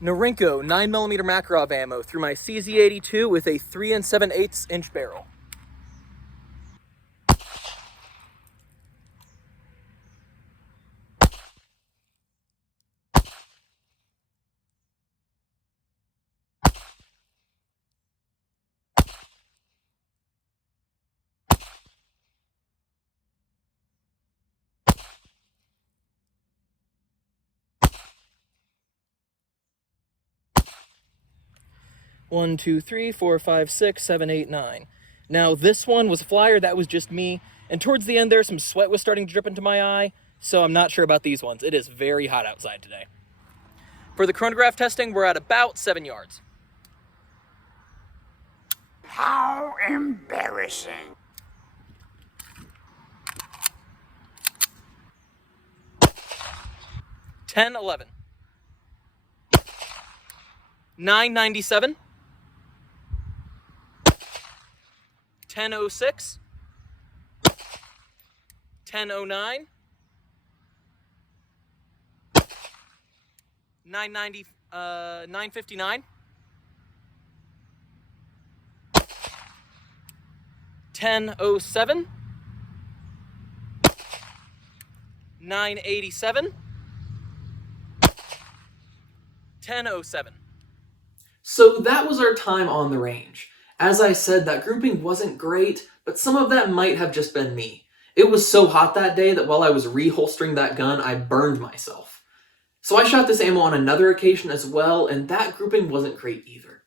Norinco 9mm Makarov ammo through my CZ82 with a 3 7/8 inch barrel. One, two, three, four, five, six, seven, eight, nine. Now this one was a flyer, that was just me, and towards the end there some sweat was starting to drip into my eye, so I'm not sure about these ones. It is very hot outside today. For the chronograph testing, we're at about 7 yards. How embarrassing. Ten, 11. 997. 1006. 1009. 959. 1007. 987. 1007. So that was our time on the range. As I said, that grouping wasn't great, but some of that might have just been me. It was so hot that day that while I was reholstering that gun, I burned myself. So I shot this ammo on another occasion as well, and that grouping wasn't great either.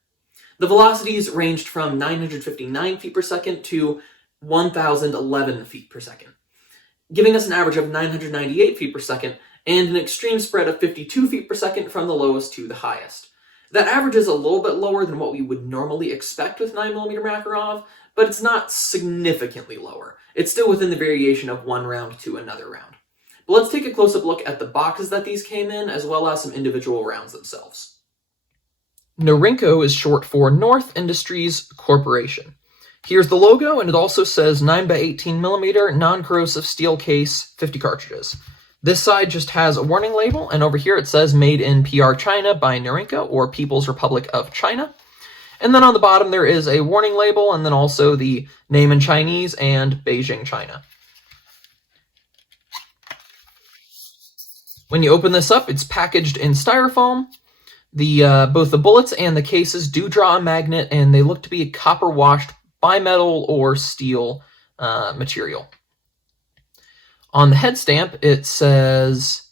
The velocities ranged from 959 feet per second to 1,011 feet per second, giving us an average of 998 feet per second and an extreme spread of 52 feet per second from the lowest to the highest. That average is a little bit lower than what we would normally expect with 9mm Makarov, but it's not significantly lower. It's still within the variation of one round to another round. But let's take a close-up look at the boxes that these came in, as well as some individual rounds themselves. Norinco is short for North Industries Corporation. Here's the logo, and it also says 9x18mm non-corrosive steel case, 50 cartridges. This side just has a warning label, and over here it says made in PR China by Norinco, or People's Republic of China. And then on the bottom there is a warning label, and then also the name in Chinese and Beijing, China. When you open this up, it's packaged in styrofoam. Both the bullets and the cases do draw a magnet, and they look to be copper-washed bimetal or steel material. On the head stamp, it says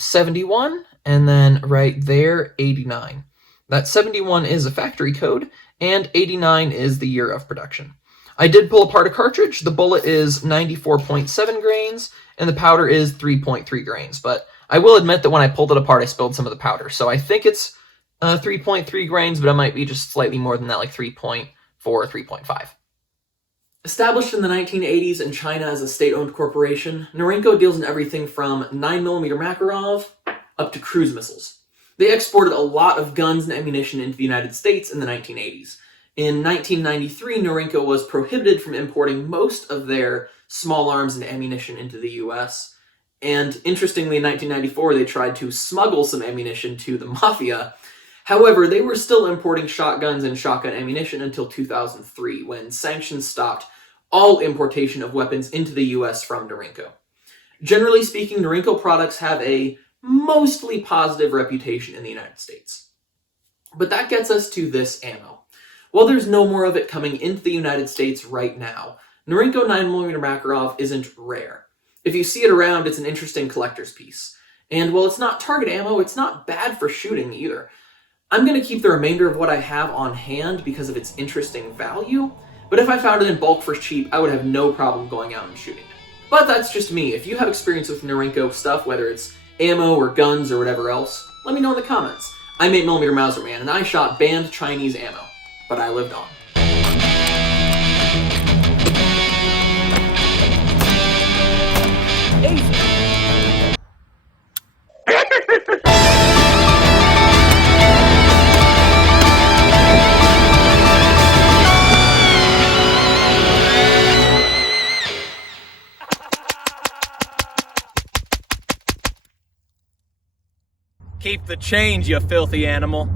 71, and then right there, 89. That 71 is a factory code, and 89 is the year of production. I did pull apart a cartridge. The bullet is 94.7 grains, and the powder is 3.3 grains. But I will admit that when I pulled it apart, I spilled some of the powder. So I think it's 3.3 grains, but it might be just slightly more than that, like 3.4 or 3.5. Established in the 1980s in China as a state-owned corporation, Norinco deals in everything from 9mm Makarov up to cruise missiles. They exported a lot of guns and ammunition into the United States in the 1980s. In 1993, Norinco was prohibited from importing most of their small arms and ammunition into the US. And interestingly, in 1994, they tried to smuggle some ammunition to the mafia. However, they were still importing shotguns and shotgun ammunition until 2003, when sanctions stopped all importation of weapons into the US from Norinco. Generally speaking, Norinco products have a mostly positive reputation in the United States. But that gets us to this ammo. While there's no more of it coming into the United States right now, Norinco 9mm Makarov isn't rare. If you see it around, it's an interesting collector's piece. And while it's not target ammo, it's not bad for shooting either. I'm going to keep the remainder of what I have on hand because of its interesting value, but if I found it in bulk for cheap, I would have no problem going out and shooting it. But that's just me. If you have experience with Norinco stuff, whether it's ammo or guns or whatever else, let me know in the comments. I'm 8mm Mauser Man, and I shot banned Chinese ammo, but I lived on. Keep the change, you filthy animal.